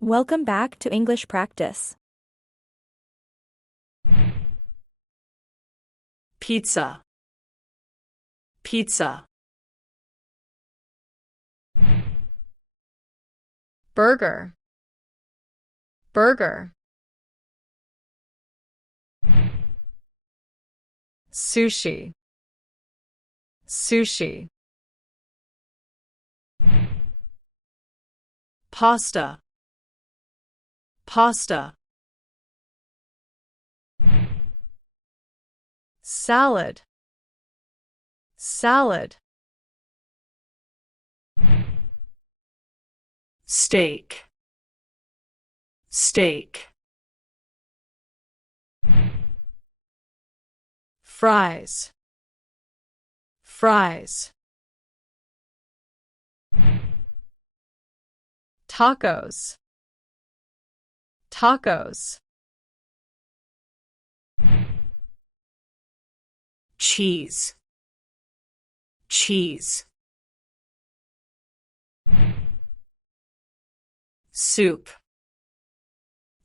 Welcome back to English practice. Pizza, pizza. Burger, burger. Sushi, sushi. Pasta, pasta. Salad, salad. Steak, steak. Fries, fries. Tacos, tacos. Cheese, cheese. Soup,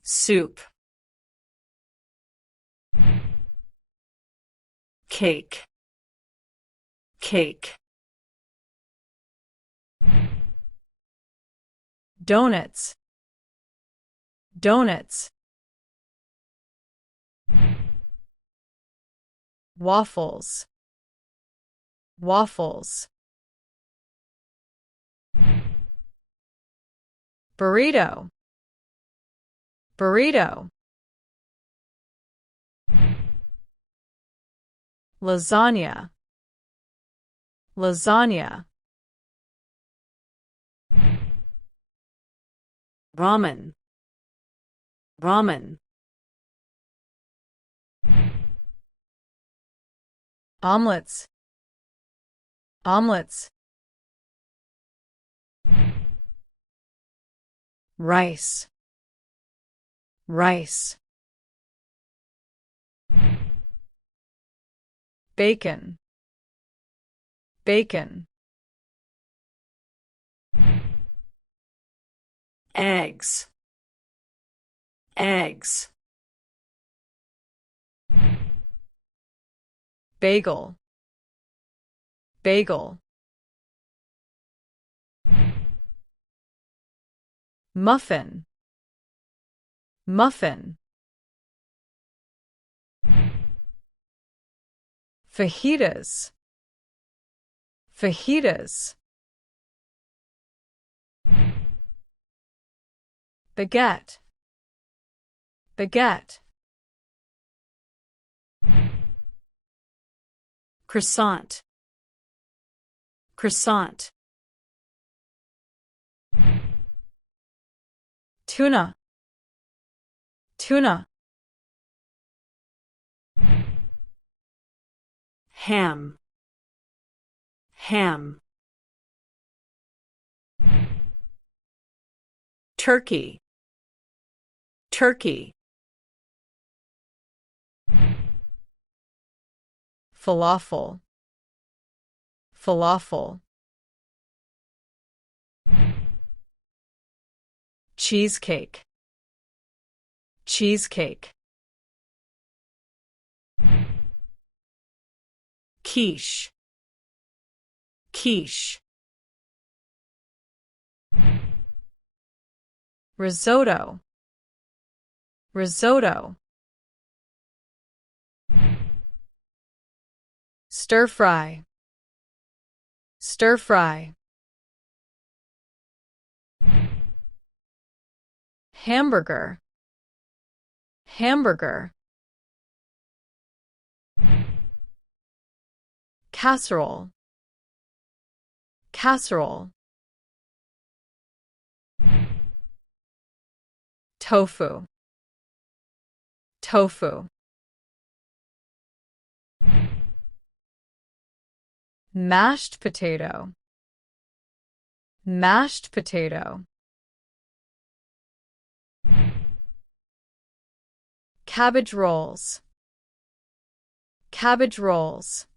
soup. Cake, cake. Donuts, donuts. Waffles, waffles. Burrito, burrito. Lasagna, lasagna. Ramen, ramen. Omelets, omelets. Rice, rice. Bacon, bacon. Eggs, eggs. Bagel, bagel. Muffin, muffin. Fajitas, fajitas. Baguette, baguette. Croissant, croissant. Tuna, tuna. Ham, ham. Turkey, turkey. Falafel, falafel. Cheesecake, cheesecake. Quiche, quiche. Risotto, risotto. Stir fry, stir fry. Hamburger, hamburger. Casserole, casserole. Tofu, tofu. Mashed potato, mashed potato. Cabbage rolls, cabbage rolls.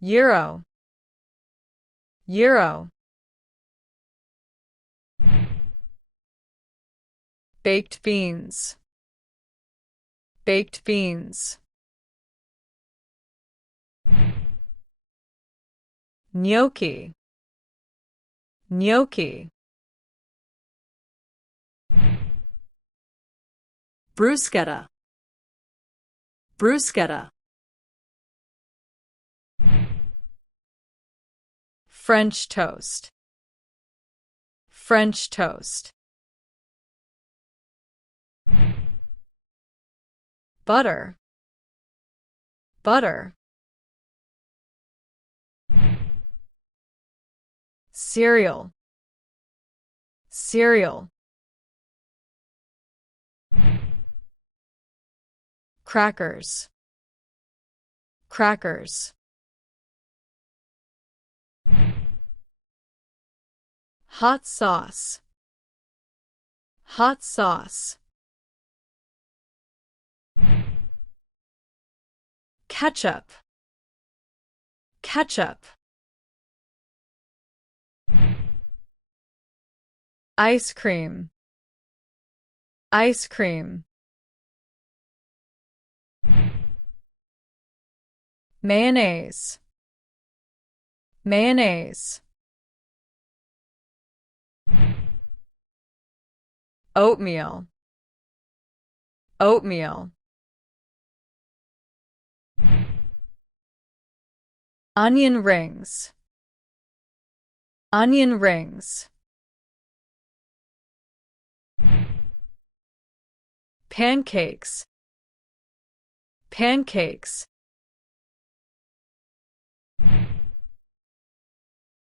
Euro, euro. baked beans, baked beans. Gnocchi, gnocchi. Bruschetta, bruschetta. French toast, French toast. Butter, butter. Cereal, cereal. Crackers, crackers. Hot sauce, hot sauce. Ketchup, ketchup. Ice cream, ice cream. Mayonnaise, mayonnaise. Oatmeal, oatmeal. Onion rings, onion rings. Pancakes, pancakes.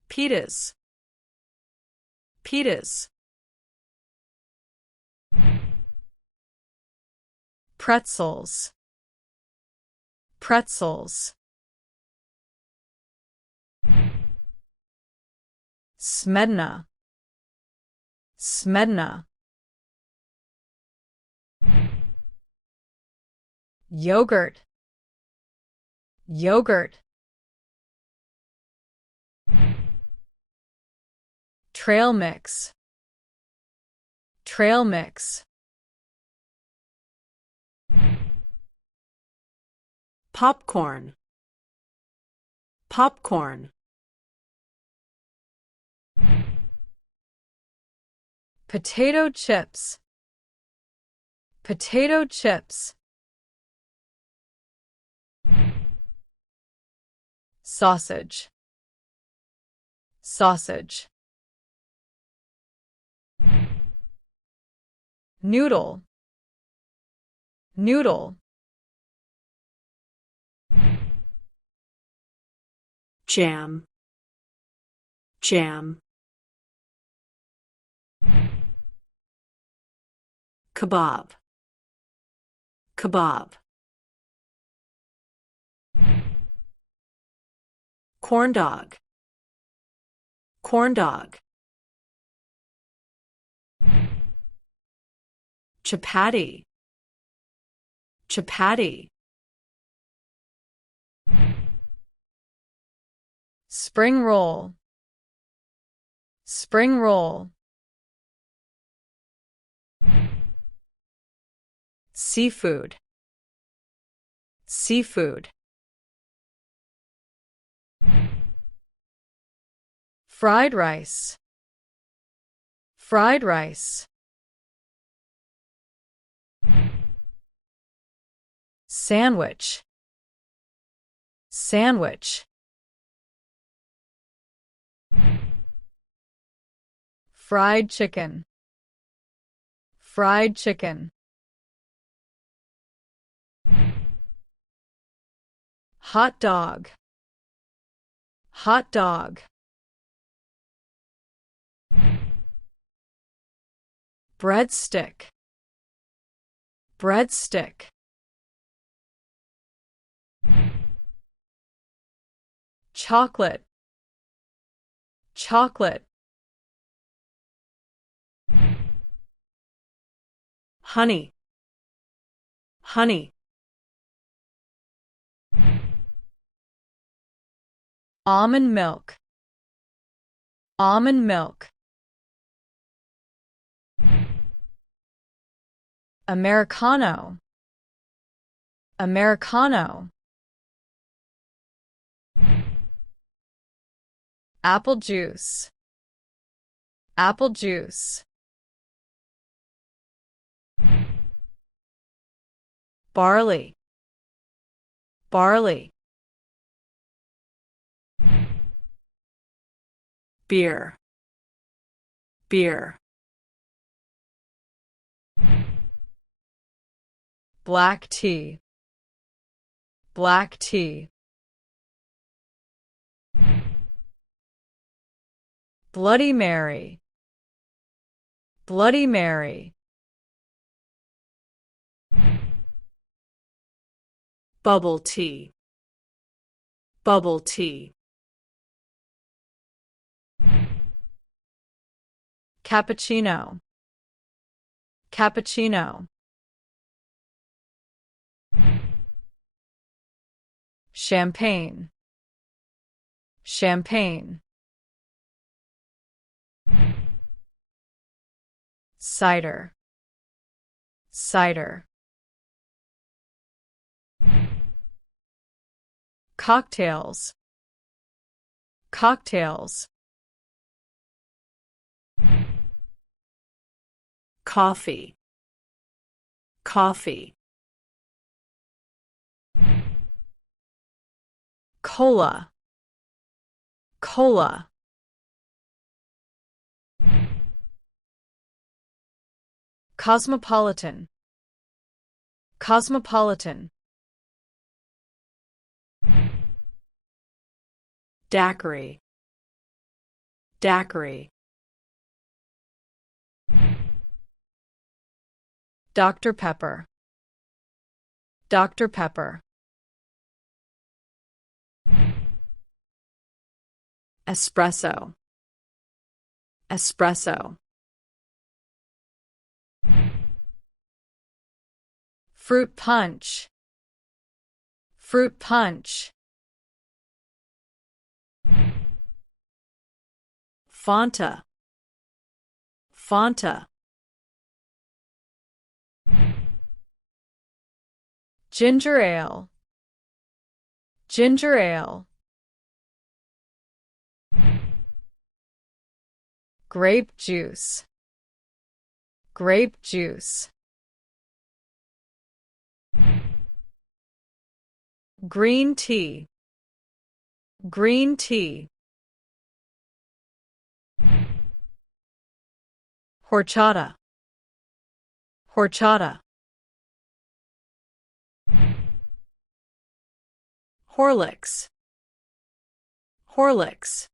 Pitas, pitas. Pretzels, pretzels. Smedna, smedna. Yogurt, yogurt. Trail mix, trail mix. Popcorn, popcorn. Potato chips, potato chips. Sausage, sausage. Noodle, noodle. Jam, jam. Kebab, kebab. Corn dog, corn dog. Chapati, chapati. Spring roll, spring roll. Seafood, seafood. Fried rice, fried rice. Sandwich, sandwich. Fried chicken, fried chicken. Hot dog, hot dog. Breadstick, breadstick. Chocolate, chocolate. Honey, honey. Almond milk, almond milk. Americano. Americano. Apple juice. Apple juice. Barley. Barley. Beer. Beer. Black tea. Black tea. Bloody Mary. Bloody Mary. Bubble tea. Bubble tea. Cappuccino. Cappuccino. Champagne. Champagne. Cider. Cider. Cocktails. Cocktails. Coffee. Coffee. Cola. Cola. Cosmopolitan. Cosmopolitan. Daiquiri. Daiquiri. Dr. Pepper. Dr. Pepper. Espresso. Espresso. Fruit punch. Fruit punch. Fanta. Fanta. Ginger ale. Ginger ale. Grape juice. Grape juice. Green tea. Green tea. Horchata. Horchata. Horlicks. Horlicks.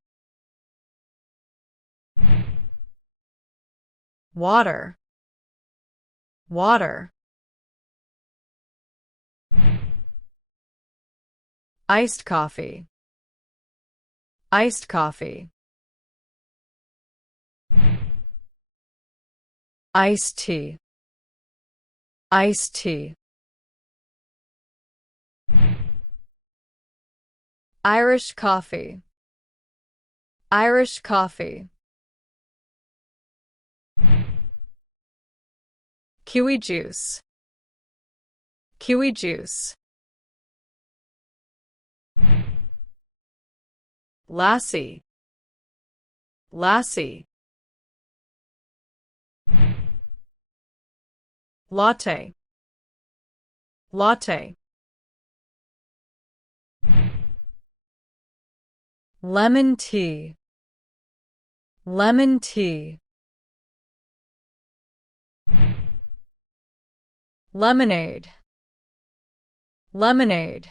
Water. Water. Iced coffee. Iced coffee. Iced tea. Iced tea. Irish coffee. Irish coffee. Kiwi juice. Kiwi juice. Lassi. Lassi. Latte. Latte. Lemon tea. Lemon tea. Lemonade. Lemonade.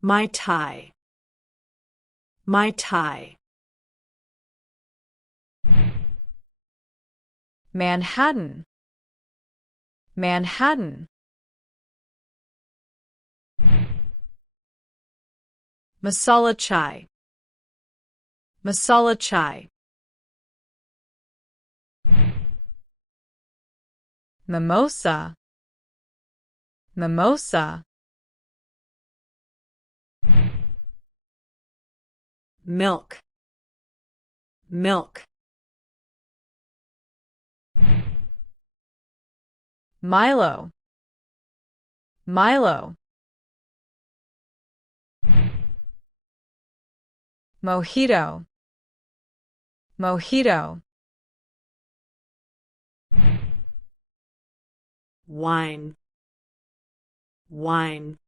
Mai Tai. Mai Tai. Manhattan. Manhattan. Masala chai. Masala chai. Mimosa. Mimosa. Milk. Milk. Milo, Milo. Mojito, mojito. Wine, wine.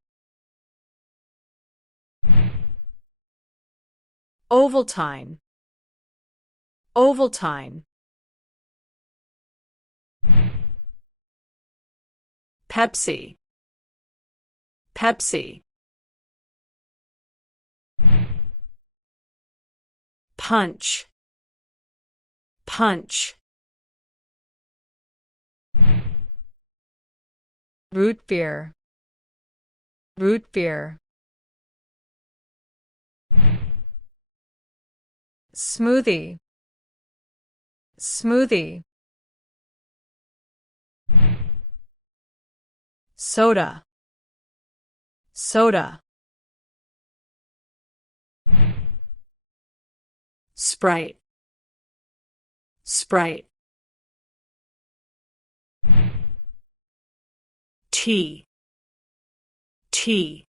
Ovaltine, Ovaltine. Pepsi, Pepsi. Punch, punch. Root beer, root beer. Smoothie, smoothie. Soda, soda. Sprite, Sprite. Tea, tea.